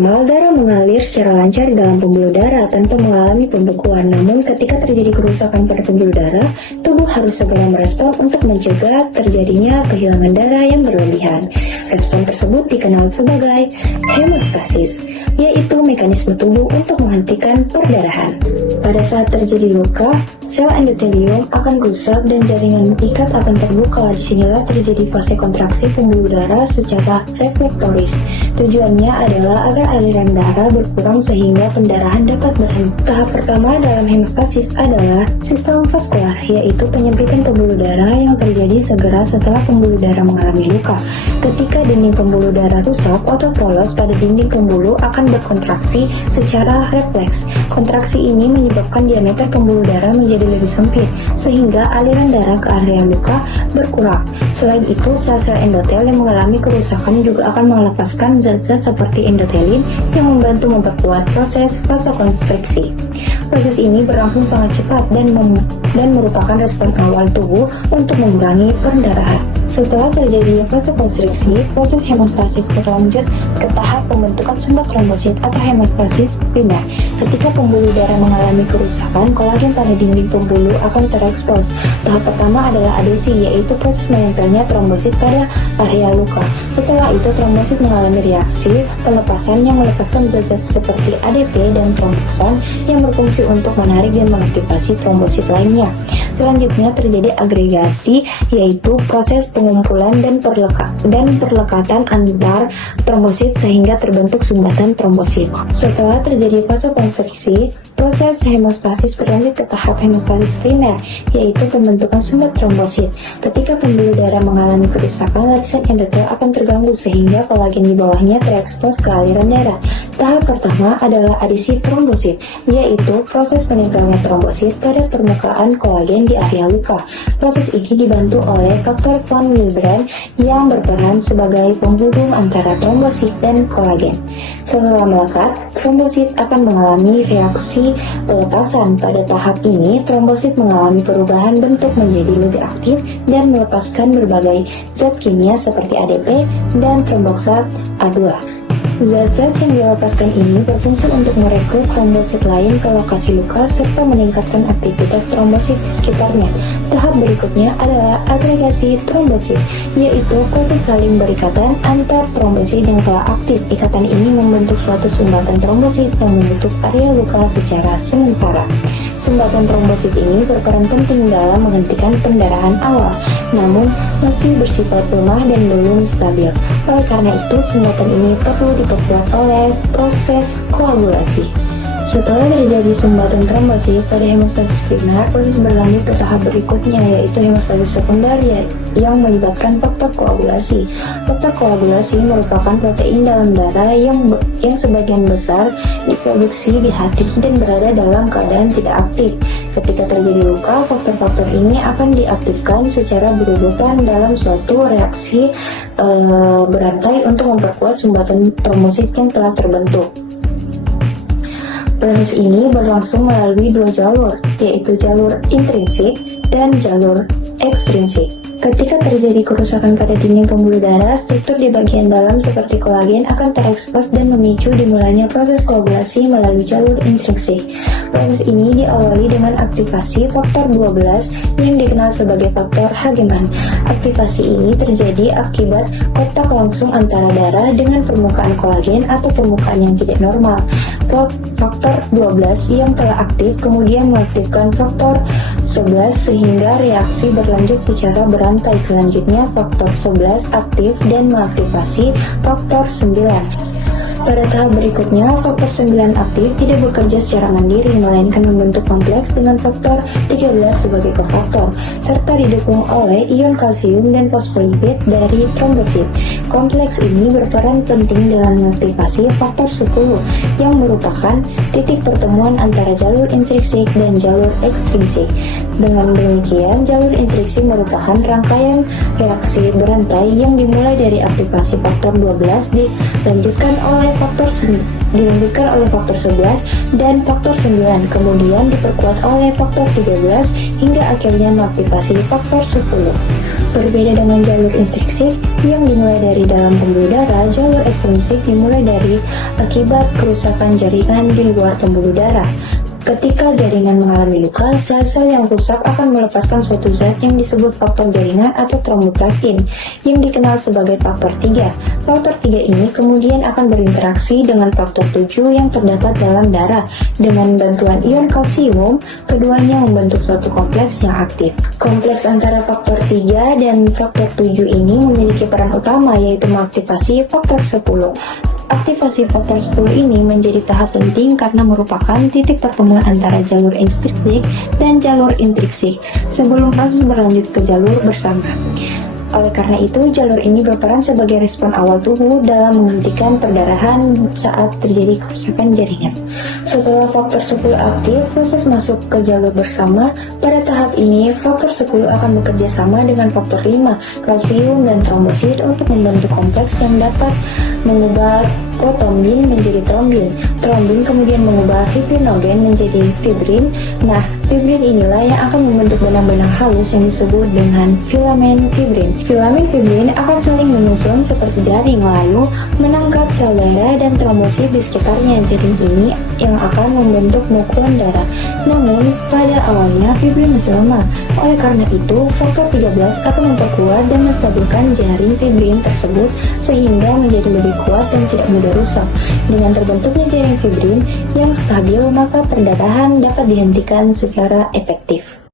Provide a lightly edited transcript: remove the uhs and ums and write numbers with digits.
normal, darah mengalir secara lancar di dalam pembuluh darah tanpa mengalami pembekuan. Namun, ketika terjadi kerusakan pada pembuluh darah, tubuh harus segera merespon untuk mencegah terjadinya kehilangan darah yang berlebihan. Respon tersebut dikenal sebagai hemostasis, yaitu mekanisme tubuh untuk menghentikan perdarahan. Pada saat terjadi luka, sel endotelium akan rusak dan jaringan ikat akan terbuka. Disinilah terjadi fase kontraksi pembuluh darah secara reflektoris. Tujuannya adalah agar aliran darah berkurang sehingga pendarahan dapat berhenti. Tahap pertama dalam hemostasis adalah sistem vaskular, yaitu penyempitan pembuluh darah yang terjadi segera setelah pembuluh darah mengalami luka. Ketika dinding pembuluh darah rusak, otot polos pada dinding pembuluh akan berkontraksi secara refleks. Kontraksi ini menyebabkan diameter pembuluh darah menjadi lebih sempit, sehingga aliran darah ke area luka berkurang. Selain itu, sel-sel endotel yang mengalami kerusakan juga akan melepaskan zat-zat seperti endotelin yang membantu memperkuat proses vasokonstriksi. Proses ini berlangsung sangat cepat dan merupakan respon awal tubuh untuk mengurangi perdarahan. Setelah terjadi vasokonstriksi, proses hemostasis berlanjut ke tahap pembentukan sumbat trombosit atau hemostasis primer. Ketika pembuluh darah mengalami kerusakan, kolagen pada dinding pembuluh akan terekspos. Tahap pertama adalah adesi, yaitu proses menempelnya trombosit pada area luka. Setelah itu, trombosit mengalami reaksi pelepasan yang melepaskan zat-zat seperti ADP dan tromboksan yang berfungsi untuk menarik dan mengaktifasi trombosit lainnya. Selanjutnya terjadi agregasi, yaitu proses pengumpulan dan perlekatan antar trombosit sehingga terbentuk sumbatan trombosit. Setelah terjadi vasokonstriksi, proses hemostasis berlanjut ke tahap hemostasis primer, yaitu pembentukan sumbat trombosit. Ketika pembuluh darah mengalami kerusakan, lapisan endotel akan terganggu sehingga kolagen di bawahnya terekspos ke aliran darah. Tahap pertama adalah adesi trombosit, yaitu proses menempelnya trombosit pada permukaan kolagen di area luka. Proses ini dibantu oleh faktor von Willebrand yang berperan sebagai penghubung antara trombosit dan kolagen. Setelah melekat, trombosit akan mengalami reaksi pelepasan. Pada tahap ini, trombosit mengalami perubahan bentuk menjadi lebih aktif dan melepaskan berbagai zat kimia seperti ADP dan tromboksat A2. Zat-zat yang dilepaskan ini berfungsi untuk merekrut trombosit lain ke lokasi luka serta meningkatkan aktivitas trombosit di sekitarnya. Tahap berikutnya adalah agregasi trombosit, yaitu proses saling berikatan antar trombosit yang telah aktif. Ikatan ini membentuk suatu sumbatan trombosit yang membentuk area luka secara sementara. Sumbatan trombosit ini berperan penting dalam menghentikan pendarahan awal, namun masih bersifat lemah dan belum stabil. Oleh karena itu, sumbatan ini perlu diperkuat oleh proses koagulasi. Setelah terjadi sumbatan trombosit pada hemostasis primer, proses berlanjut ke tahap berikutnya, yaitu hemostasis sekunder yang melibatkan faktor koagulasi. Faktor koagulasi merupakan protein dalam darah yang sebagian besar diproduksi di hati dan berada dalam keadaan tidak aktif. Ketika terjadi luka, faktor-faktor ini akan diaktifkan secara berurutan dalam suatu reaksi berantai untuk memperkuat sumbatan trombosit yang telah terbentuk. Proses ini berlangsung melalui dua jalur, yaitu jalur intrinsik dan jalur ekstrinsik. Ketika terjadi kerusakan pada dinding pembuluh darah, struktur di bagian dalam seperti kolagen akan terekspos dan memicu dimulainya proses koagulasi melalui jalur intrinsik. Proses ini diawali dengan aktivasi faktor 12 yang dikenal sebagai faktor Hageman. Aktivasi ini terjadi akibat kontak langsung antara darah dengan permukaan kolagen atau permukaan yang tidak normal. Faktor 12 yang telah aktif kemudian mengaktifkan faktor 11 sehingga reaksi berlanjut secara berantai. Selanjutnya faktor 11 aktif dan mengaktifasi faktor 9. Pada tahap berikutnya, faktor 9 aktif tidak bekerja secara mandiri, melainkan membentuk kompleks dengan faktor 13 sebagai kofaktor, serta didukung oleh ion kalsium dan fosfolipid dari trombosit. Kompleks ini berperan penting dalam mengaktifasi faktor 10, yang merupakan titik pertemuan antara jalur intrinsik dan jalur ekstrinsik. Dengan demikian, jalur intrinsik merupakan rangkaian reaksi berantai yang dimulai dari aktivasi faktor 12 dilanjutkan oleh faktor 11 dan faktor 9, kemudian diperkuat oleh faktor 13 hingga akhirnya mengaktifasi faktor 10. Berbeda dengan jalur intrinsik yang dimulai dari dalam pembuluh darah, jalur ekstrinsik dimulai dari akibat kerusakan jaringan di luar pembuluh darah. Ketika jaringan mengalami luka, sel-sel yang rusak akan melepaskan suatu zat yang disebut faktor jaringan atau tromboplastin, yang dikenal sebagai faktor 3. Faktor 3 ini kemudian akan berinteraksi dengan faktor 7 yang terdapat dalam darah. Dengan bantuan ion kalsium, keduanya membentuk suatu kompleks yang aktif. Kompleks antara faktor 3 dan faktor 7 ini memiliki peran utama, yaitu mengaktifasi faktor 10. Aktivasi faktor 10 ini menjadi tahap penting karena merupakan titik pertemuan antara jalur ekstrinsik dan jalur intrinsik sebelum proses berlanjut ke jalur bersama. Oleh karena itu, jalur ini berperan sebagai respon awal tubuh dalam menghentikan perdarahan saat terjadi kerusakan jaringan. Setelah faktor 10 aktif, proses masuk ke jalur bersama. Pada tahap ini, faktor 10 akan bekerja sama dengan faktor 5, kalsium, dan trombosit untuk membentuk kompleks yang dapat mengubah protombin menjadi trombin. Trombin kemudian mengubah fibrinogen menjadi fibrin. Nah, fibrin inilah yang akan membentuk benang-benang halus yang disebut dengan filamen fibrin. Filamen fibrin akan saling menyusun seperti jaring, lalu menangkap sel darah dan trombosit di sekitarnya. Jaring ini yang akan membentuk mukuan darah. Namun, pada awalnya fibrin masih lemah. Oleh karena itu, faktor 13 akan memperkuat dan menstabilkan jaring fibrin tersebut sehingga menjadi lebih kuat dan tidak mudah rusak. Dengan terbentuknya jaring fibrin yang stabil, maka perdarahan dapat dihentikan secara efektif.